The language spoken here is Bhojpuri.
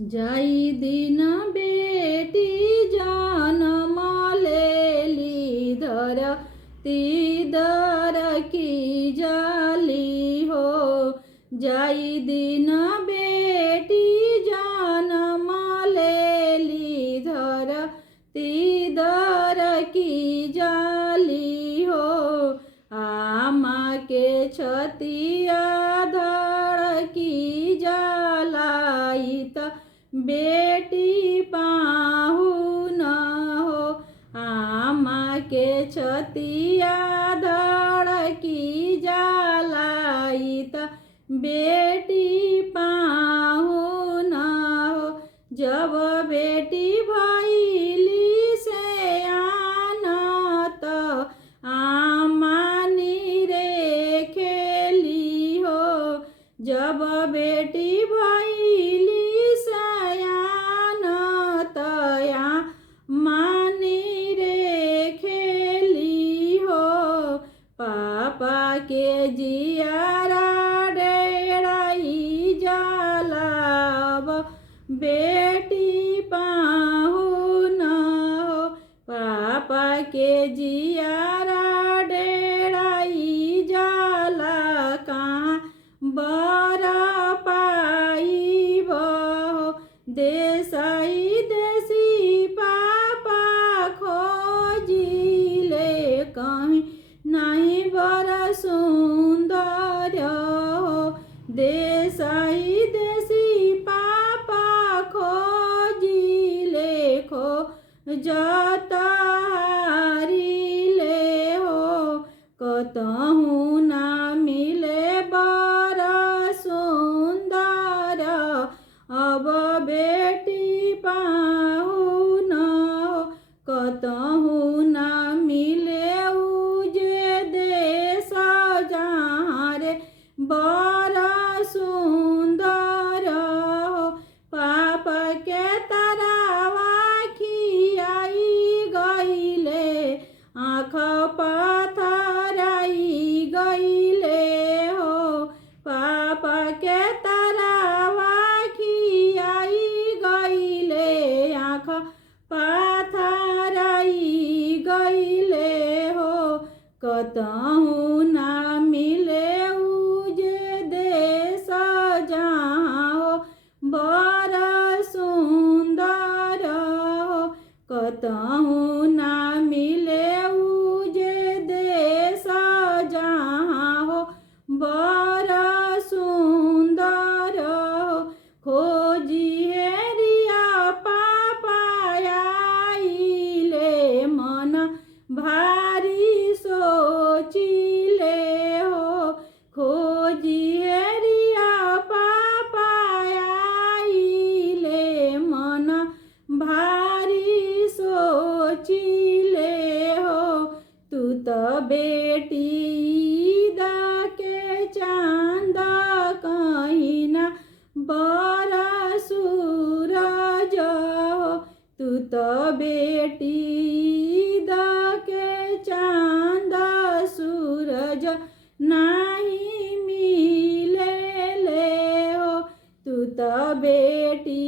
जाई दिन बेटी जन्म लेली धरती दर की जाली हो। जाई दिन बेटी जन्म लेली धरती दर की जाली हो। आमा के छतिया धड़ की जलाई त बेटी पाहुन हो। आमा के छतिया धड़ की जलाई त बेटी पाहुन हो। जब बेटी भइली सयान त आमा नीरे खेली हो। जब बेटी भइली सयान त आमा नीरे खेली हो। पापा के जियारा डेराई जलाब बेटी पाहुन हो। पापा के जियारा डेराई जाला कहाँ बर पाइब हो। देसाई देसी पापा खोजिले कहीं नहीं बर सुंदर हो। देसाई देसी पापा खोजिले खोजत हारिले हो। कतहु ना मिले बर सुंदर अब बेटी पाहुन हो। कतहु ना मिले उजे देश जहाँ रे बर सुंदर हो। पापा के तरवा खियाई गईले आँख पथराई गईले हो। पापा के तरवा खियाई गईले आँख पथराई गईले हो। कतहु ना मिले उजे देश जहाँ हो बर सुंदर हो। कतहु ना मिले उजे देश जहाँ हो बर सुंदर हो। खोजी हेरिया पापा आइले मन भारी सोचिले हो। खोजी हेरिया पापा आइले मन भारी सोचिले हो। तू तो बेटी दा के चांद कहीं ना बर सूरज हो। तू तो बेटी दा के चांद सूरज नहीं मिले ले हो। तू तो बेटी